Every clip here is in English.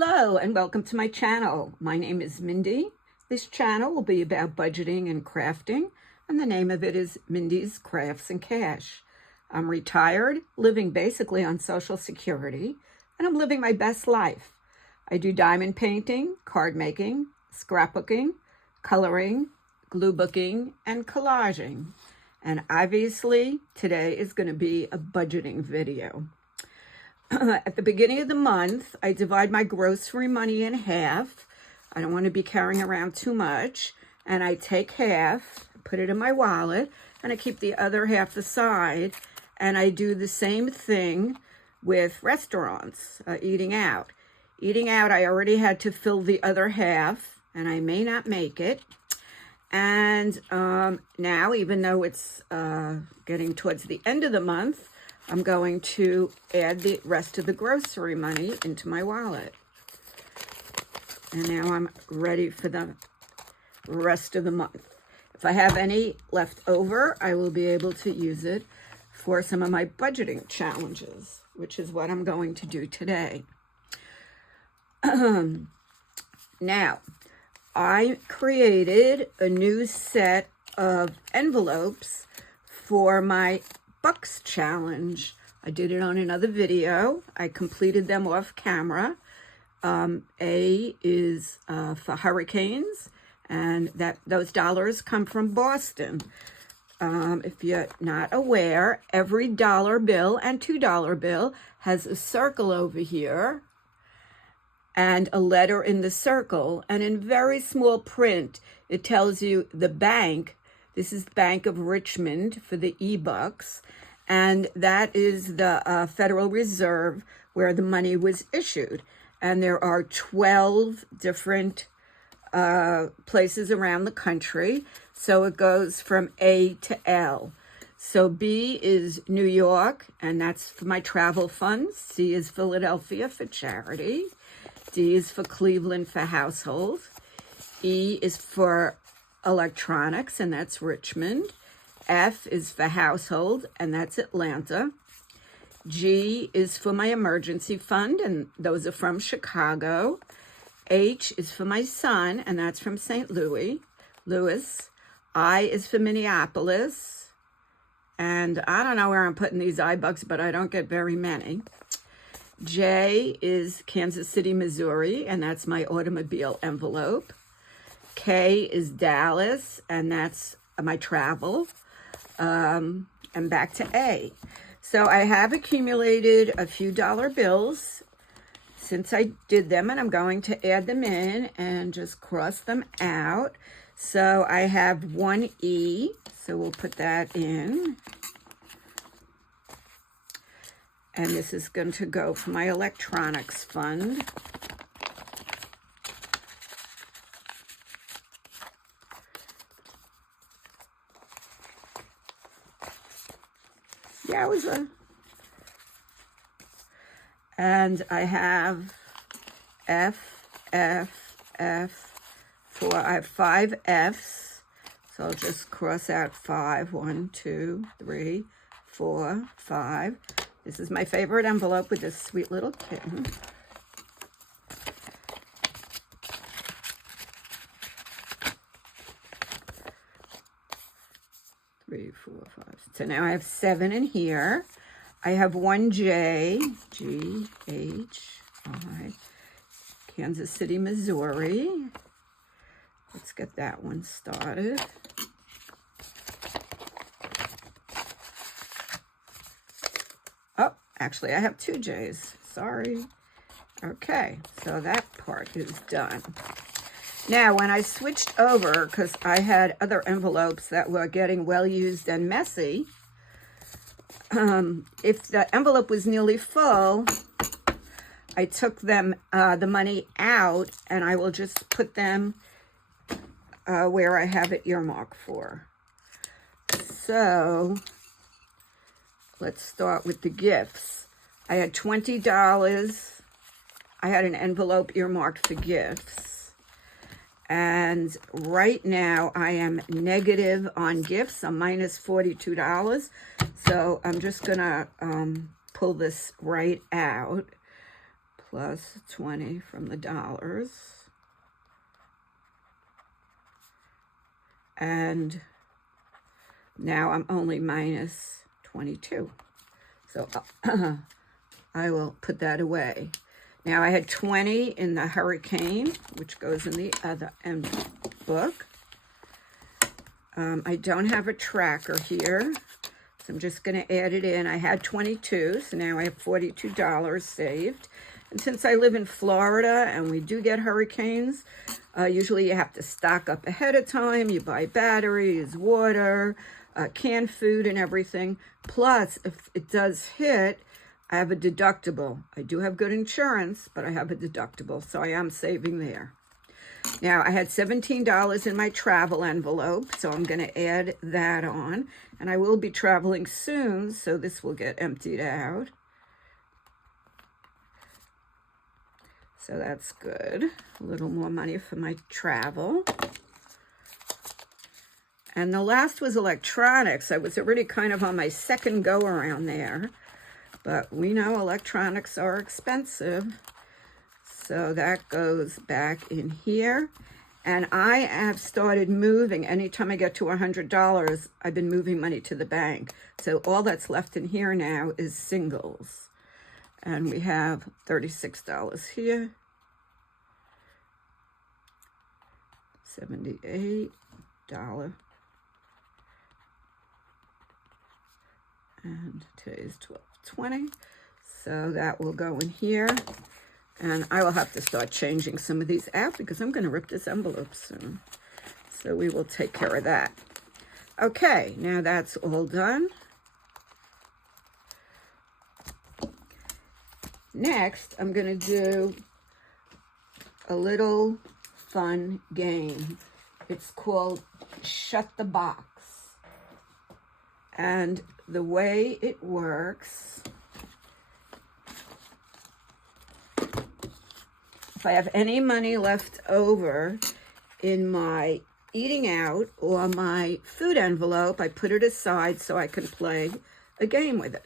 Hello and welcome to my channel. My name is Mindy. This channel will be about budgeting and crafting, and the name of it is Mindy's Crafts and Cash. I'm retired, living basically on Social Security, and I'm living my best life. I do diamond painting, card making, scrapbooking, coloring, glue booking, and collaging. And obviously today is going to be a budgeting video. At the beginning of the month, I divide my grocery money in half. I don't want to be carrying around too much. And I take half, put it in my wallet, and I keep the other half aside. And I do the same thing with restaurants, eating out. Eating out, I already had to fill the other half, and I may not make it. And now, even though it's getting towards the end of the month, I'm going to add the rest of the grocery money into my wallet. And now I'm ready for the rest of the month. If I have any left over, I will be able to use it for some of my budgeting challenges, which is what I'm going to do today. Now, I created a new set of envelopes for my Bucks challenge. I did it on another video. I completed them off camera. A is for hurricanes, and those dollars come from Boston. If you're not aware, every dollar bill and $2 bill has a circle over here and a letter in the circle, and in very small print it tells you the bank. This is Bank of Richmond for the E-Bucks, and that is the Federal Reserve where the money was issued. And there are 12 different places around the country, so it goes from A to L. So B is New York, and that's for my travel funds. C is Philadelphia for charity. D is for Cleveland for household. E is for electronics, and that's Richmond. F is for household, and that's Atlanta. G is for my emergency fund, and those are from Chicago. H is for my son, and that's from St. Louis. I is for Minneapolis, and I don't know where I'm putting these iBucks, but I don't get very many. J is Kansas City, Missouri, and that's my automobile envelope. K is Dallas, and that's my travel. And back to A. So I have accumulated a few dollar bills since I did them, and I'm going to add them in and just cross them out. So I have 1E, so we'll put that in. And this is going to go for my electronics fund. Yeah, it was and I have F, for, I have 5 Fs, so I'll just cross out 5. 1, 2, 3, 4, 5. This is my favorite envelope with this sweet little kitten. Three, 4, 5. So now I have 7 in here. I have 1 J, G-H-I, Kansas City, Missouri. Let's get that one started. Oh, actually I have 2 J's. Sorry. Okay, so that part is done. Now, when I switched over, because I had other envelopes that were getting well used and messy, if the envelope was nearly full, I took them, the money out, and I will just put them where I have it earmarked for. So, let's start with the gifts. I had $20. I had an envelope earmarked for gifts. And right now I am negative on gifts. I'm minus $42. So I'm just gonna pull this right out. plus 20 from the dollars. And now I'm only minus 22. So I will put that away. Now I had 20 in the hurricane, which goes in the other end book. I don't have a tracker here, so I'm just going to add it in. I had 22, so now I have $42 saved. And since I live in Florida and we do get hurricanes, usually you have to stock up ahead of time. You buy batteries, water, canned food and everything. Plus, if it does hit, I have a deductible. I do have good insurance, but I have a deductible, so I am saving there. Now, I had $17 in my travel envelope, so I'm going to add that on. And I will be traveling soon, so this will get emptied out. So that's good. A little more money for my travel. And the last was electronics. I was already kind of on my second go around there. But we know electronics are expensive. So that goes back in here. And I have started moving. Anytime I get to $100, I've been moving money to the bank. So all that's left in here now is singles. And we have $36 here. $78. And today's $12.20. So that will go in here. And I will have to start changing some of these out because I'm going to rip this envelope soon. So we will take care of that. Okay, now that's all done. Next, I'm going to do a little fun game. It's called Shut the Box. And the way it works, if I have any money left over in my eating out or my food envelope, I put it aside so I can play a game with it.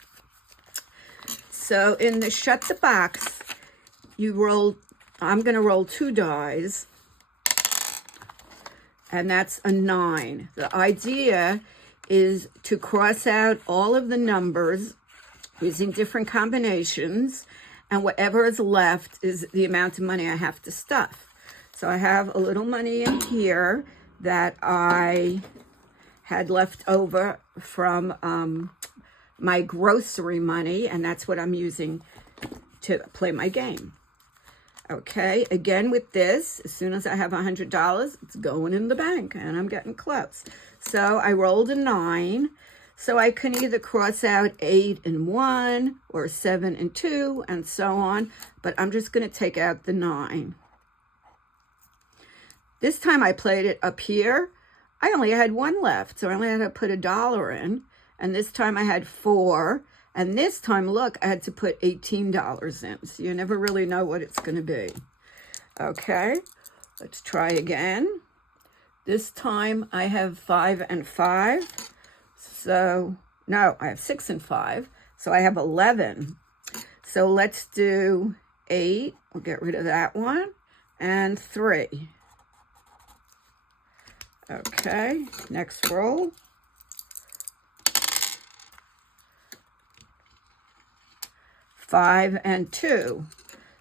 So in the Shut the Box, you roll, I'm going to roll 2 dice, and that's a 9. The idea is to cross out all of the numbers using different combinations, and whatever is left is the amount of money I have to stuff. So I have a little money in here that I had left over from my grocery money, and that's what I'm using to play my game. Okay, again with this, as soon as I have $100, it's going in the bank, and I'm getting close. So I rolled a 9, so I can either cross out 8 and 1, or 7 and 2, and so on, but I'm just going to take out the 9. This time I played it up here. I only had 1 left, so I only had to put $1 in, and this time I had 4, and this time, look, I had to put $18 in, so you never really know what it's going to be. Okay, let's try again. This time I have 5 and 5. So, no, I have 6 and 5. So I have 11. So let's do 8. We'll get rid of that one. And 3. Okay, next roll. 5 and 2.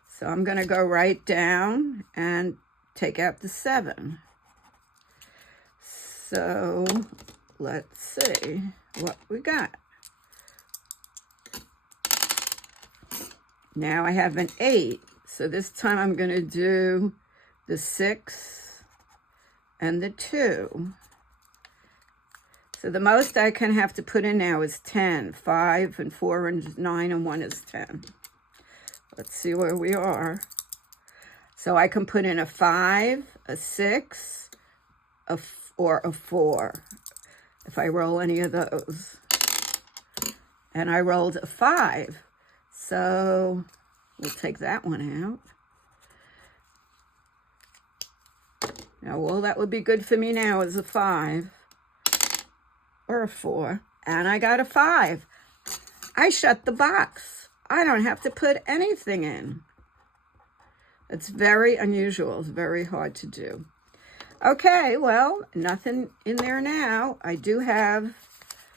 So I'm going to go right down and take out the 7. So let's see what we got. Now I have an 8. So this time I'm going to do the 6 and the 2. So the most I can have to put in now is 10. 5 and 4 and 9 and 1 is 10. Let's see where we are. So I can put in a 5, a 6, or a 4 if I roll any of those. And I rolled a 5. So we'll take that one out. Now, all that would be good for me now is a 5 or a 4. And I got a 5. I shut the box. I don't have to put anything in. It's very unusual. It's very hard to do. Okay, well, nothing in there now. I do have,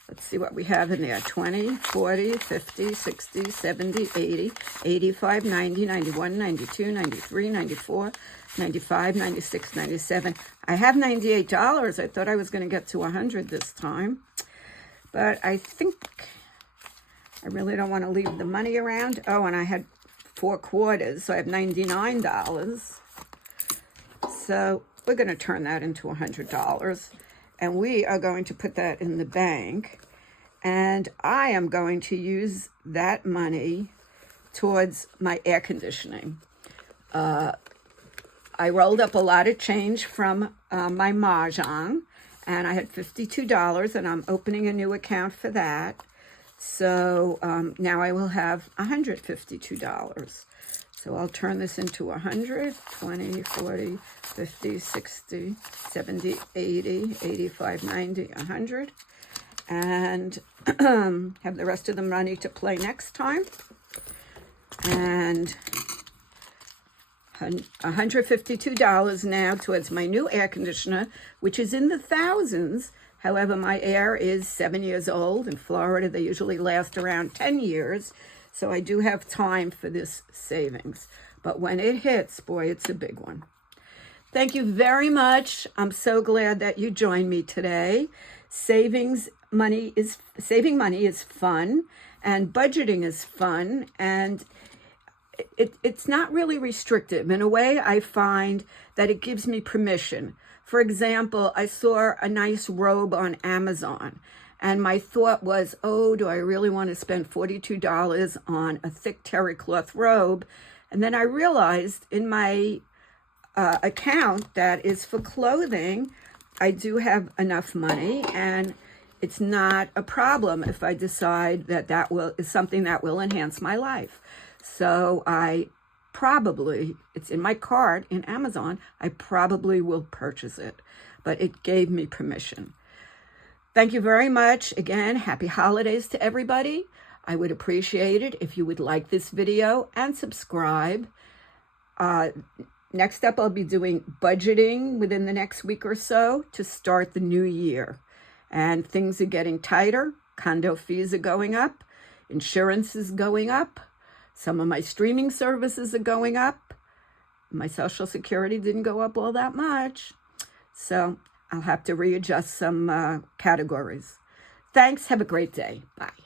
let's see what we have in there. 20, 40, 50, 60, 70, 80, 85, 90, 91, 92, 93, 94, 95, 96, 97. I have $98. I thought I was going to get to 100 this time. But I think I really don't want to leave the money around. Oh, and I had 4 quarters, so I have $99. So we're going to turn that into $100. And we are going to put that in the bank. And I am going to use that money towards my air conditioning. I rolled up a lot of change from my Mahjong, and I had $52, and I'm opening a new account for that. So now I will have $152. So I'll turn this into 100, 20, 40, 50, 60, 70, 80, 85, 90, 100. And have the rest of the money to play next time. And $152 now towards my new air conditioner, which is in the thousands. However, my air is 7 years old. In Florida, they usually last around 10 years. So I do have time for this savings. But when it hits, boy, it's a big one. Thank you very much. I'm so glad that you joined me today. Saving money is fun, and budgeting is fun, and it's not really restrictive. In a way, I find that it gives me permission. For example, I saw a nice robe on Amazon, and my thought was, oh, do I really want to spend $42 on a thick terry cloth robe? And then I realized in my account that is for clothing, I do have enough money, and it's not a problem if I decide that is something that will enhance my life. So it's in my cart in Amazon, I probably will purchase it, but it gave me permission. Thank you very much. Again, happy holidays to everybody. I would appreciate it if you would like this video and subscribe. Next up, I'll be doing budgeting within the next week or so to start the new year. And things are getting tighter. Condo fees are going up. Insurance is going up. Some of my streaming services are going up. My Social Security didn't go up all that much. So I'll have to readjust some categories. Thanks. Have a great day. Bye.